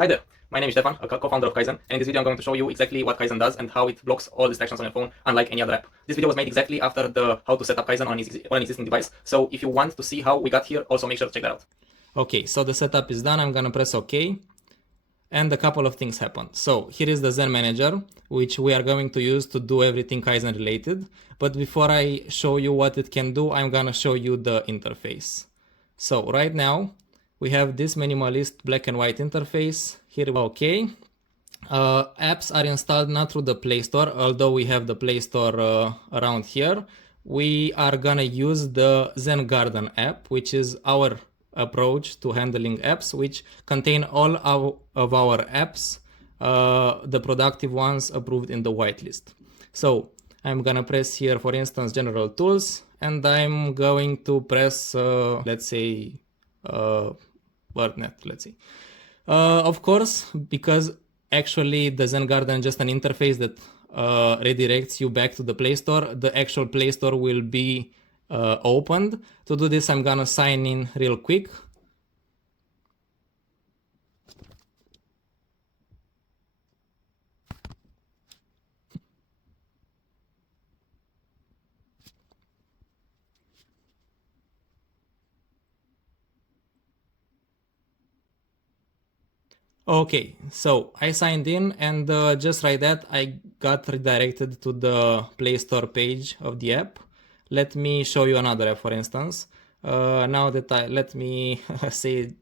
Hi there, my name is Stefan, a co-founder of kaiZen, and in this video I'm going to show you exactly what kaiZen does and how it blocks all distractions on your phone, unlike any other app. This video was made exactly after the how to set up kaiZen on an existing device, so if you want to see how we got here, also make sure to check that out. Okay, so the setup is done. I'm gonna press OK, and a couple of things happen. So here is the Zen Manager, which we are going to use to do everything kaiZen related. But before I show you what it can do, I'm gonna show you the interface. So right now we have this minimalist black and white interface. Here, okay. Apps are installed not through the Play Store, although we have the Play Store around here. We are gonna use the Zen Garden app, which is our approach to handling apps, which contain all of our apps, the productive ones approved in the whitelist. So I'm gonna press here, for instance, General Tools, and I'm going to press, let's say, WordNet, let's see. Of course, because actually the Zen Garden is just an interface that redirects you back to the Play Store, the actual Play Store will be opened. To do this, I'm gonna sign in real quick. Okay, so I signed in, and just like that, I got redirected to the Play Store page of the app. Let me show you another app, for instance. Now that let me say,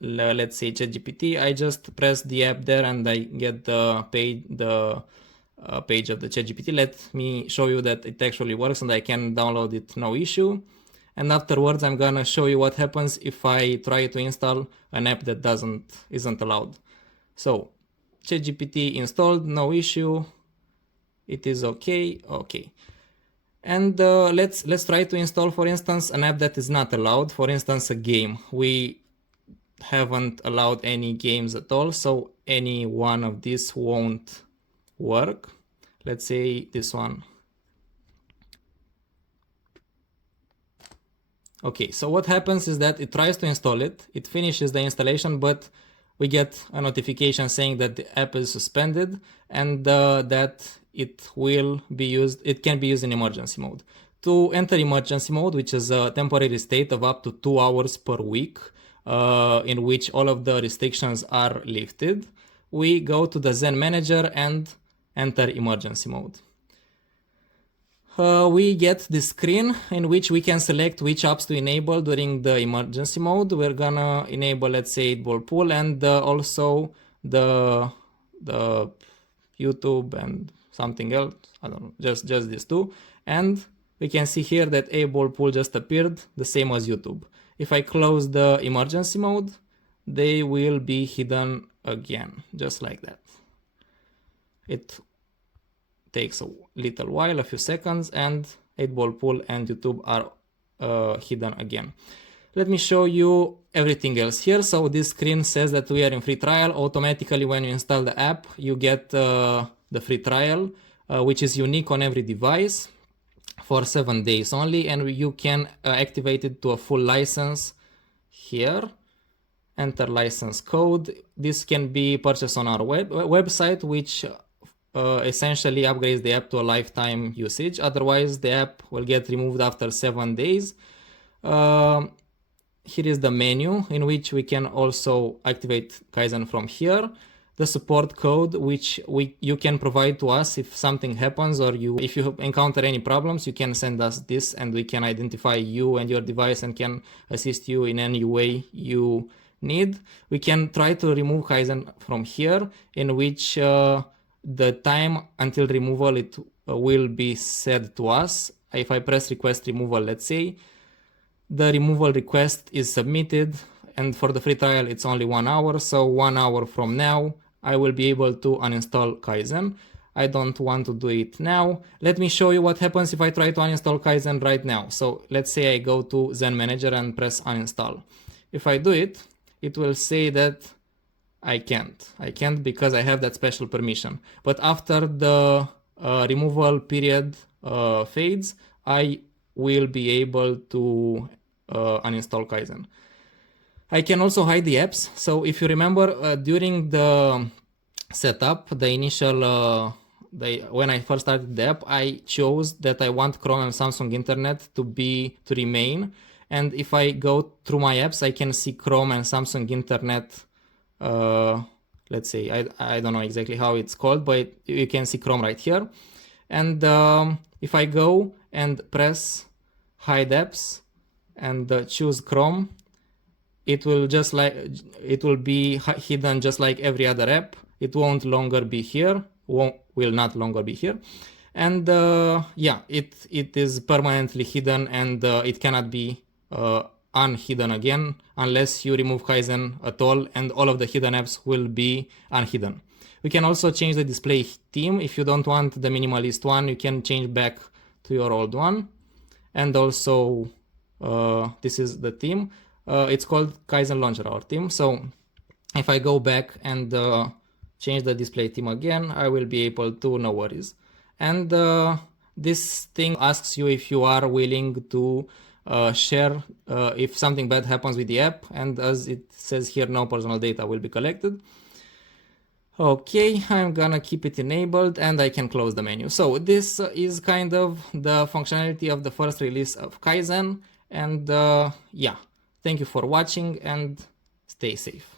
let's say ChatGPT, I just press the app there and I get the page, page of the ChatGPT. Let me show you that it actually works and I can download it, no issue. And afterwards, I'm gonna show you what happens if I try to install an app that isn't allowed. So ChatGPT installed, no issue. It is okay. And let's try to install, for instance, an app that is not allowed. For instance, a game. We haven't allowed any games at all, so any one of these won't work. Let's say this one. Okay, so what happens is that it tries to install it, it finishes the installation, but we get a notification saying that the app is suspended and that it will be used, it can be used in emergency mode. To enter emergency mode, which is a temporary state of up to 2 hours per week, in which all of the restrictions are lifted, we go to the Zen Manager and enter emergency mode. We get this screen in which we can select which apps to enable during the emergency mode. We're gonna enable, let's say, 8-ball pool and also the YouTube and something else. I don't know, just these two. And we can see here that 8-ball pool just appeared, the same as YouTube. If I close the emergency mode, they will be hidden again, just like that. It takes a little while, a few seconds, and 8-ball pool and YouTube are hidden again. Let me show you everything else here. So this screen says that we are in free trial. Automatically, when you install the app, you get the free trial, which is unique on every device for 7 days only, and you can activate it to a full license here. Enter license code. This can be purchased on our website, which essentially upgrades the app to a lifetime usage. Otherwise, the app will get removed after 7 days. Here is the menu in which we can also activate kaiZen from here. The support code, which you can provide to us if something happens, or if you encounter any problems, you can send us this and we can identify you and your device and can assist you in any way you need. We can try to remove kaiZen from here, in which the time until removal it will be said to us. If I press request removal, let's say, the removal request is submitted, and for the free trial it's only 1 hour, so 1 hour from now I will be able to uninstall kaiZen. I don't want to do it now. Let me show you what happens if I try to uninstall kaiZen right now. So let's say I go to Zen Manager and press uninstall. If I do it, it will say that I can't because I have that special permission. But after the removal period fades, I will be able to uninstall kaiZen. I can also hide the apps. So if you remember during the setup, the initial when I first started the app, I chose that I want Chrome and Samsung Internet to remain. And if I go through my apps, I can see Chrome and Samsung Internet. Let's say I don't know exactly how it's called, but you can see Chrome right here. And if I go and press hide apps and choose Chrome, it will be hidden just like every other app. It won't longer be here, will not longer be here. And yeah, it is permanently hidden, and it cannot be unhidden again unless you remove kaiZen at all, and all of the hidden apps will be unhidden. We can also change the display theme. If you don't want the minimalist one, you can change back to your old one. And also this is the theme. It's called kaiZen Launcher, our theme. So if I go back and change the display theme again, I will be able to, no worries. And this thing asks you if you are willing to share if something bad happens with the app, and as it says here, no personal data will be collected. Okay, I'm gonna keep it enabled and I can close the menu. So this is kind of the functionality of the first release of kaiZen, and yeah, thank you for watching and stay safe.